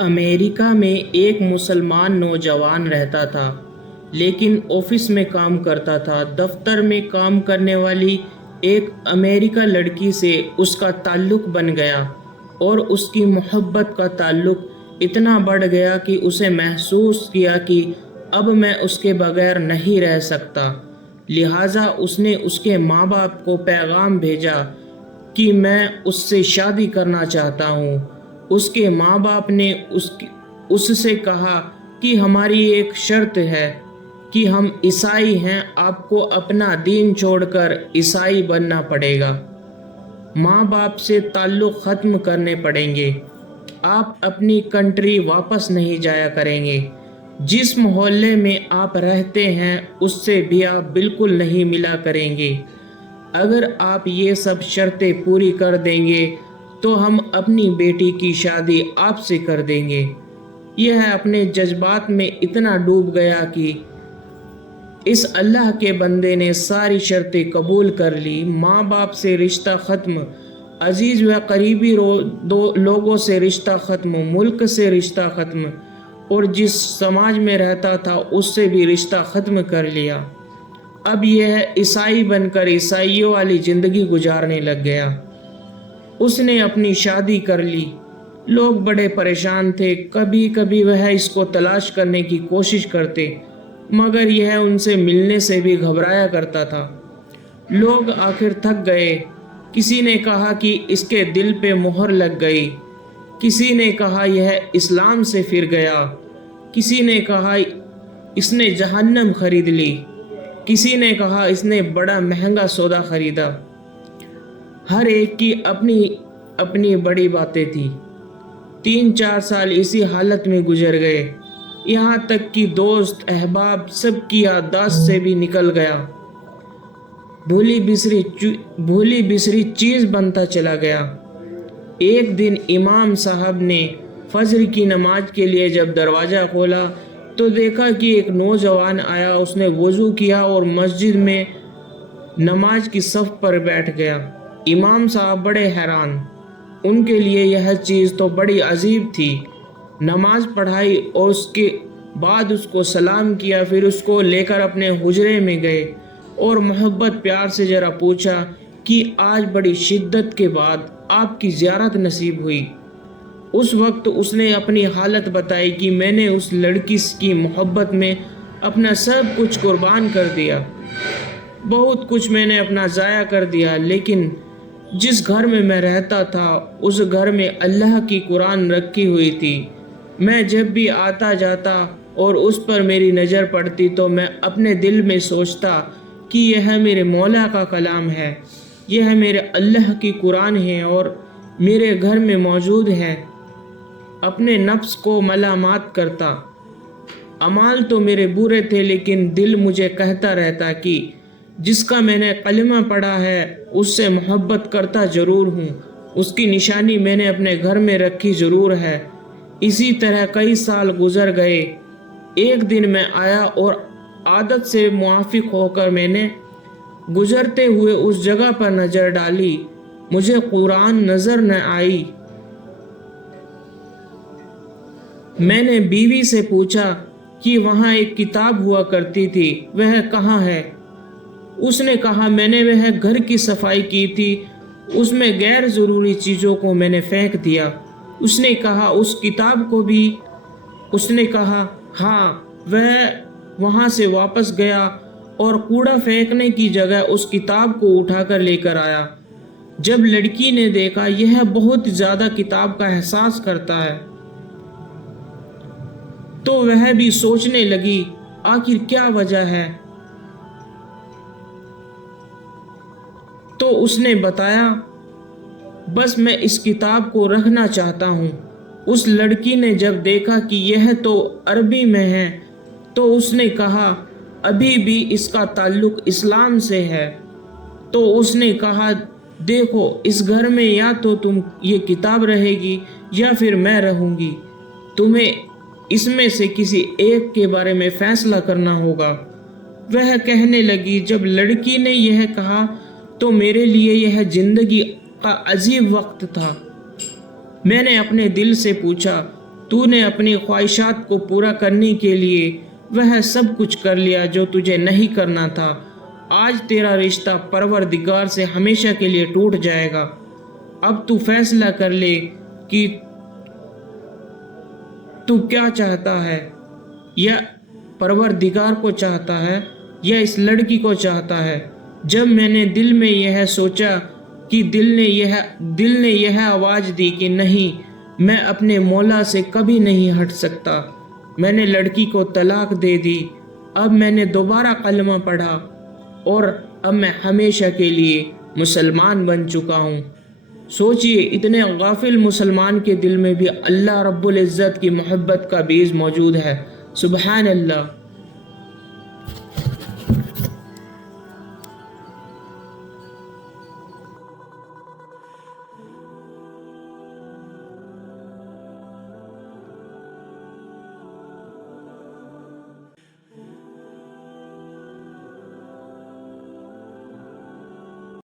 امریکہ میں ایک مسلمان نوجوان رہتا تھا، لیکن آفس میں کام کرتا تھا۔ دفتر میں کام کرنے والی ایک امریکہ لڑکی سے اس کا تعلق بن گیا اور اس کی محبت کا تعلق اتنا بڑھ گیا کہ اسے محسوس کیا کہ اب میں اس کے بغیر نہیں رہ سکتا۔ لہٰذا اس نے اس کے ماں باپ کو پیغام بھیجا کہ میں اس سے شادی کرنا چاہتا ہوں۔ اس کے ماں باپ نے اس سے کہا کہ ہماری ایک شرط ہے کہ ہم عیسائی ہیں، آپ کو اپنا دین چھوڑ کر عیسائی بننا پڑے گا، ماں باپ سے تعلق ختم کرنے پڑیں گے، آپ اپنی کنٹری واپس نہیں جایا کریں گے، جس محلے میں آپ رہتے ہیں اس سے بھی آپ بالکل نہیں ملا کریں گے۔ اگر آپ یہ سب شرطیں پوری کر دیں گے تو ہم اپنی بیٹی کی شادی آپ سے کر دیں گے۔ یہ اپنے جذبات میں اتنا ڈوب گیا کہ اس اللہ کے بندے نے ساری شرطیں قبول کر لی۔ ماں باپ سے رشتہ ختم، عزیز و قریبی لوگوں سے رشتہ ختم، ملک سے رشتہ ختم، اور جس سماج میں رہتا تھا اس سے بھی رشتہ ختم کر لیا۔ اب یہ عیسائی بن کر عیسائیوں والی زندگی گزارنے لگ گیا۔ اس نے اپنی شادی کر لی۔ لوگ بڑے پریشان تھے، کبھی کبھی وہ اس کو تلاش کرنے کی کوشش کرتے، مگر یہ ان سے ملنے سے بھی گھبرایا کرتا تھا۔ لوگ آخر تھک گئے۔ کسی نے کہا کہ اس کے دل پہ مہر لگ گئی، کسی نے کہا یہ اسلام سے پھر گیا، کسی نے کہا اس نے جہنم خرید لی، کسی نے کہا اس نے بڑا مہنگا سودا خریدا۔ ہر ایک کی اپنی اپنی بڑی باتیں تھیں۔ 3-4 سال اسی حالت میں گزر گئے، یہاں تک کہ دوست احباب سب کی یادداشت سے بھی نکل گیا، بھولی بسری چیز بنتا چلا گیا۔ ایک دن امام صاحب نے فجر کی نماز کے لیے جب دروازہ کھولا تو دیکھا کہ ایک نوجوان آیا۔ اس نے وضو کیا اور مسجد میں نماز کی صف پر بیٹھ گیا۔ امام صاحب بڑے حیران، ان کے لیے یہ چیز تو بڑی عجیب تھی۔ نماز پڑھائی اور اس کے بعد اس کو سلام کیا، پھر اس کو لے کر اپنے حجرے میں گئے اور محبت پیار سے ذرا پوچھا کہ آج بڑی شدت کے بعد آپ کی زیارت نصیب ہوئی۔ اس وقت اس نے اپنی حالت بتائی کہ میں نے اس لڑکی کی محبت میں اپنا سب کچھ قربان کر دیا، بہت کچھ میں نے اپنا ضائع کر دیا، لیکن جس گھر میں رہتا تھا اس گھر میں اللہ کی قرآن رکھی ہوئی تھی۔ میں جب بھی آتا جاتا اور اس پر میری نظر پڑتی تو میں اپنے دل میں سوچتا کہ یہ میرے مولا کا کلام ہے، یہ میرے اللہ کی قرآن ہے اور میرے گھر میں موجود ہے۔ اپنے نفس کو ملامت کرتا، اعمال تو میرے برے تھے، لیکن دل مجھے کہتا رہتا کہ جس کا میں نے کلمہ پڑھا ہے اس سے محبت کرتا ضرور ہوں، اس کی نشانی میں نے اپنے گھر میں رکھی ضرور ہے۔ اسی طرح کئی سال گزر گئے۔ ایک دن میں آیا اور عادت سے موافق ہو کر میں نے گزرتے ہوئے اس جگہ پر نظر ڈالی، مجھے قرآن نظر نہ آئی۔ میں نے بیوی سے پوچھا کہ وہاں ایک کتاب ہوا کرتی تھی، وہ کہاں ہے؟ اس نے کہا میں نے وہ گھر کی صفائی کی تھی، اس میں غیر ضروری چیزوں کو میں نے پھینک دیا۔ اس نے کہا اس کتاب کو بھی؟ اس نے کہا ہاں۔ وہ وہاں سے واپس گیا اور کوڑا پھینکنے کی جگہ اس کتاب کو اٹھا کر لے کر آیا۔ جب لڑکی نے دیکھا یہ بہت زیادہ کتاب کا احساس کرتا ہے تو وہ بھی سوچنے لگی آخر کیا وجہ ہے، تو اس نے بتایا بس میں اس کتاب کو رکھنا چاہتا ہوں۔ اس لڑکی نے جب دیکھا کہ یہ تو عربی میں ہے تو اس نے کہا ابھی بھی اس کا تعلق اسلام سے ہے۔ تو اس نے کہا دیکھو اس گھر میں یا تو تم یہ کتاب رہے گی یا پھر میں رہوں گی، تمہیں اس میں سے کسی ایک کے بارے میں فیصلہ کرنا ہوگا۔ وہ کہنے لگی جب لڑکی نے یہ کہا تو میرے لیے یہ زندگی کا عجیب وقت تھا۔ میں نے اپنے دل سے پوچھا تو نے اپنی خواہشات کو پورا کرنے کے لیے وہ سب کچھ کر لیا جو تجھے نہیں کرنا تھا۔ آج تیرا رشتہ پروردگار سے ہمیشہ کے لیے ٹوٹ جائے گا۔ اب تو فیصلہ کر لے کہ تو کیا چاہتا ہے، یا پروردگار کو چاہتا ہے یا اس لڑکی کو چاہتا ہے۔ جب میں نے دل میں یہ سوچا کہ دل نے یہ آواز دی کہ نہیں، میں اپنے مولا سے کبھی نہیں ہٹ سکتا، میں نے لڑکی کو طلاق دے دی۔ اب میں نے دوبارہ کلمہ پڑھا اور اب میں ہمیشہ کے لیے مسلمان بن چکا ہوں۔ سوچئے، اتنے غافل مسلمان کے دل میں بھی اللہ رب العزت کی محبت کا بیج موجود ہے۔ سبحان اللہ۔